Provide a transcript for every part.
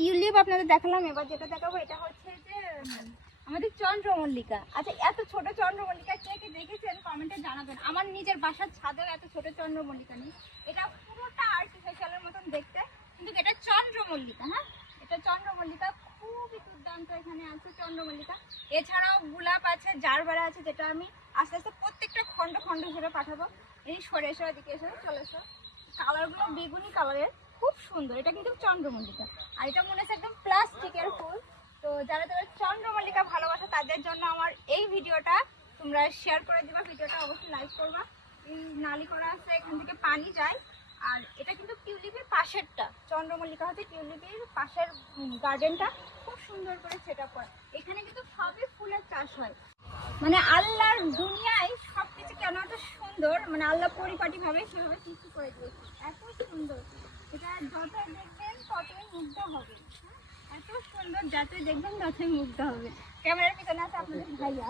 Tulip আপনাদের দেখালাম, এবার যেটা দেখাবো এটা হচ্ছে যে আমাদের চন্দ্রমল্লিকা। আচ্ছা, এত ছোট চন্দ্রমল্লিকা কে কে দেখেছেন কমেন্টে জানাবেন। আমার নিজের বাসার ছাদেও এত ছোট চন্দ্রমল্লিকা নেই, এটা পুরোটা আর্টিফিশিয়ালের মতন দেখতে, কিন্তু এটা চন্দ্রমল্লিকা। হ্যাঁ, এটা চন্দ্রমল্লিকা, খুবই দুর্দান্ত এখানে আছে চন্দ্রমল্লিকা। এছাড়াও গোলাপ আছে, জারবেরা আছে, যেটা আমি আস্তে আস্তে প্রত্যেকটা খণ্ড খণ্ড ধরে পাঠাবো। এই সরে এসো, এদিকে এসো, চলে এসো। কালারগুলো বেগুনি কালারের, খুব সুন্দর। এটা কিন্তু চন্দ্রমল্লিকা, আর এটা মনে হচ্ছে একদম প্লাস্টিকের ফুল। তো যারা যারা চন্দ্রমল্লিকা ভালোবাসে তাদের জন্য আমার এই ভিডিওটা, তোমরা শেয়ার করে দিবা, ভিডিওটা অবশ্যই লাইক করবা। এই নালি করা আছে, এখান থেকে পানি যায়। আর এটা কিন্তু টিউলিপের পাশেরটা, চন্দ্রমল্লিকা হচ্ছে টিউলিপের পাশের গার্ডেনটা খুব সুন্দর করে সেট আপ করা। এখানে কিন্তু সবই ফুলের চাষ হয়। মানে আল্লাহর দুনিয়ায় সবকিছু কেন এত সুন্দর, মানে আল্লাহ পরিপাটিভাবে সেভাবে সৃষ্টি করে দিয়েছে, এত সুন্দর। এটা যতই দেখবেন ততই মুগ্ধ হবে। এত সুন্দর, যতই দেখবেন ততই মুগ্ধ হবে। ক্যামেরার পিছনে আছে আপনাদের ভাইয়া,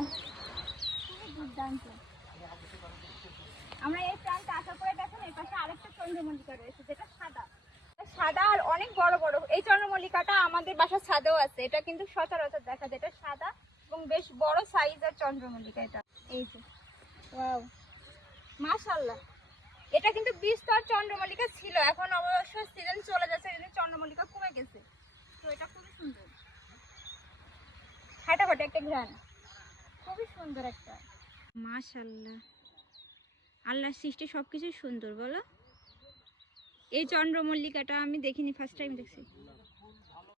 খুবই দুর্দান্ত। আমরা এই প্রান্তে আসার পরে দেখেন এই পাশে আরেকটা চন্দ্রমল্লিকা রয়েছে, যেটা সাদা সাদা আর অনেক বড় বড়। এই চন্দ্রমল্লিকাটা আমাদের বাসার ছাদেও আছে, এটা কিন্তু সচরাচর দেখা যায়। এটা সাদা এবং বেশ বড় সাইজের চন্দ্রমল্লিকা এটা। এই যে ওয়াও, মাশাআল্লাহ। এটা কিন্তু বিস্তর চন্দ্রমল্লিকা ছিল, এখন অবশ্য সিজন চলে যাচ্ছে, এজন্য চন্দ্রমল্লিকা কমে গেছে। তো এটা খুবই সুন্দর, ফাটাফাটি একটা ঘ্রাণ, খুবই সুন্দর একটা। মাশাআল্লাহ, আল্লাহর সৃষ্টি সবকিছু সুন্দর বলো। এই চন্দ্রমল্লিকাটা আমি দেখিনি, ফার্স্ট টাইম দেখছি।